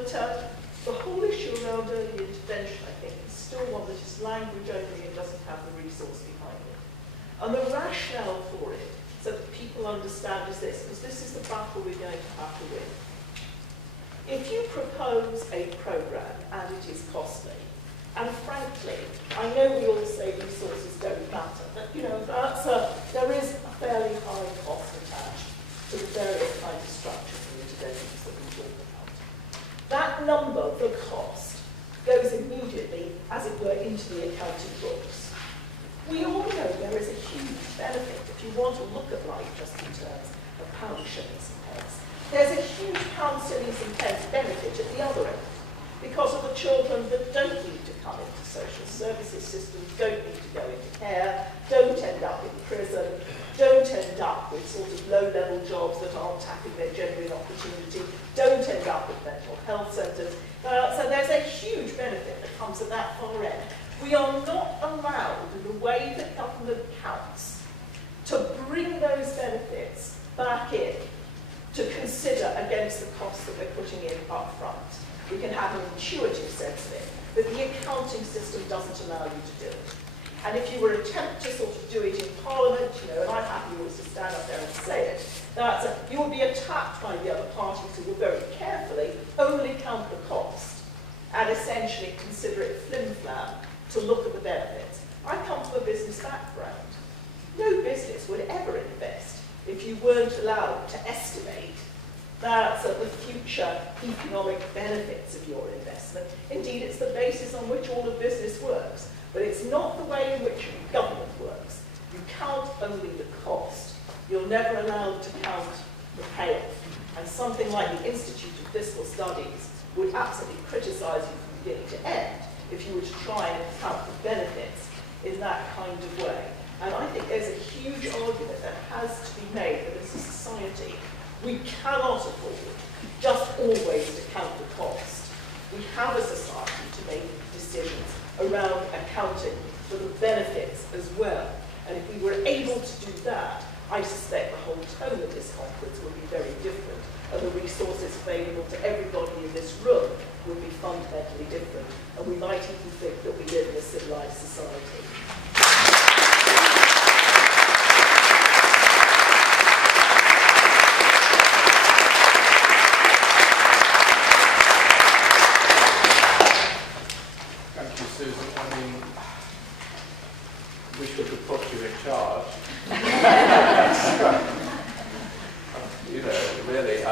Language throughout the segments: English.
But the whole issue around early intervention, I think, is still one that is language only and doesn't have the resource behind it. And the rationale for it, so that people understand, is this, because this is the battle we're going to have to win. If you propose a programme and it is costly, and frankly, I know we all say resources don't matter, but you know, there is a fairly high cost attached to the various kinds of structures and interventions that we talk about. That number, the cost, goes immediately, as it were, into the accounting books. We all know there is a huge benefit if you want to look at life just in terms of pound, shillings and pence. There's a huge pound, shillings and pence benefit at the other end because of the children that don't need to come into social services systems, don't need to go into care, don't end up in prison, don't end up with sort of low-level jobs that aren't tapping their genuine opportunity, don't end up with mental health centres. So there's a huge benefit that comes at that far end. We are not allowed, in the way that government counts, to bring those benefits back in to consider against the costs that we're putting in up front. We can have an intuitive sense of it, but the accounting system doesn't allow you to do it. And if you were to attempt to sort of do it in Parliament, you know, and I'm happy always to stand up there and say it, that you will be attacked by the other parties who will very carefully only count the cost and essentially consider it flim-flam to look at the benefits. I come from a business background. No business would ever invest if you weren't allowed to estimate that the future economic benefits of your investment. Indeed, it's the basis on which all of business works, but it's not the way in which government works. You count only the cost. You're never allowed to count the payoff. And something like the Institute of Fiscal Studies would absolutely criticise you from beginning to end if you were to try and count the benefits in that kind of way. And I think there's a huge argument that has to be made that as a society, we cannot afford just always to count the cost. We have a society to make decisions around accounting for the benefits as well. And if we were able to do that, I suspect the whole tone of this conference would be very different, and the resources available to everybody in this room would be fundamentally different, and we might even think that we live in a civilized society. Thank you, Susan. I mean, wish we could put you in charge. You know, really, I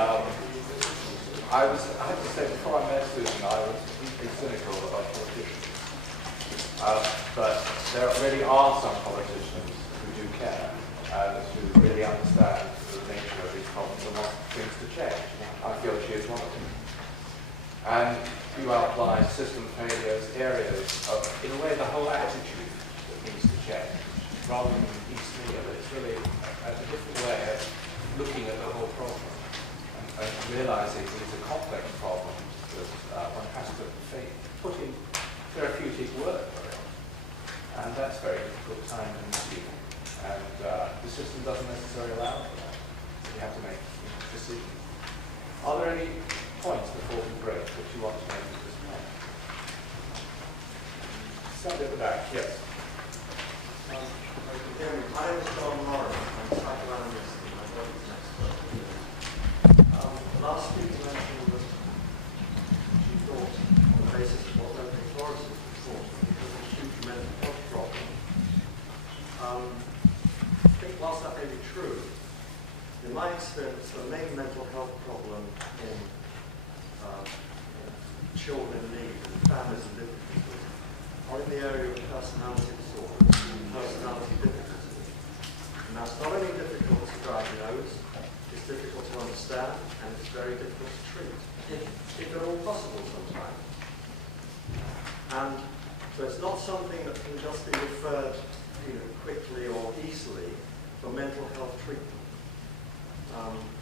have to say, before I met Susan, I was deeply cynical about politicians. But there really are some politicians who do care and who really understand the nature of these problems and want things to change. I feel she is one of them. And you outline system failures, areas of, in a way, the whole attitude that needs to change, rather than piecemeal. It's really a different way of looking at the whole problem and realizing it's a complex problem that one has to put in therapeutic work for it. And that's very difficult, time consuming. And the system doesn't necessarily allow for that. You have to make decisions. Are there any points before we break that you want to make at this point? Stand at the back, yes. My name is John Morris. I'm a psychoanalyst and I work as an expert. Last week you mentioned that she thought, on the basis of what local authorities thought, it was a huge mental health problem. I think whilst that may be true, in my experience, the main mental health problem in children in need and families in difficulty are in the area of personality disorders and personality difficulties. And that's not only difficult to diagnose, it's difficult to understand, and it's very difficult to treat, if at all possible sometimes. And so it's not something that can just be referred quickly or easily for mental health treatment.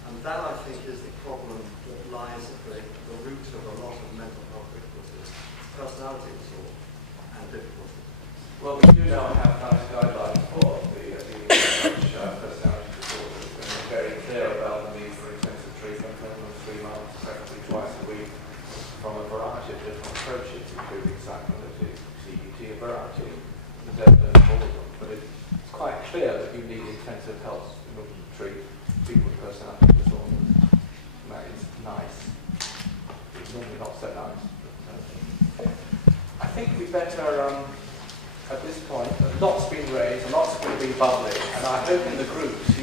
And that, I think, is the problem that lies at the root of a lot of mental health difficulties, personality disorder and difficulties. Well, we do now have nice guidelines for the personality disorders, and we're very clear about the need for intensive treatment, minimum 3 months, preferably twice a week, from a variety of different approaches, including psychoanalytic, CBT, a variety. There's evidence for all of them, but it's quite clear that you need intensive help in order to treat people with personality disorders. And that is nice. It's normally not so nice. But, I think we better, at this point, lots been raised, and lots have been bubbling, and I hope in the groups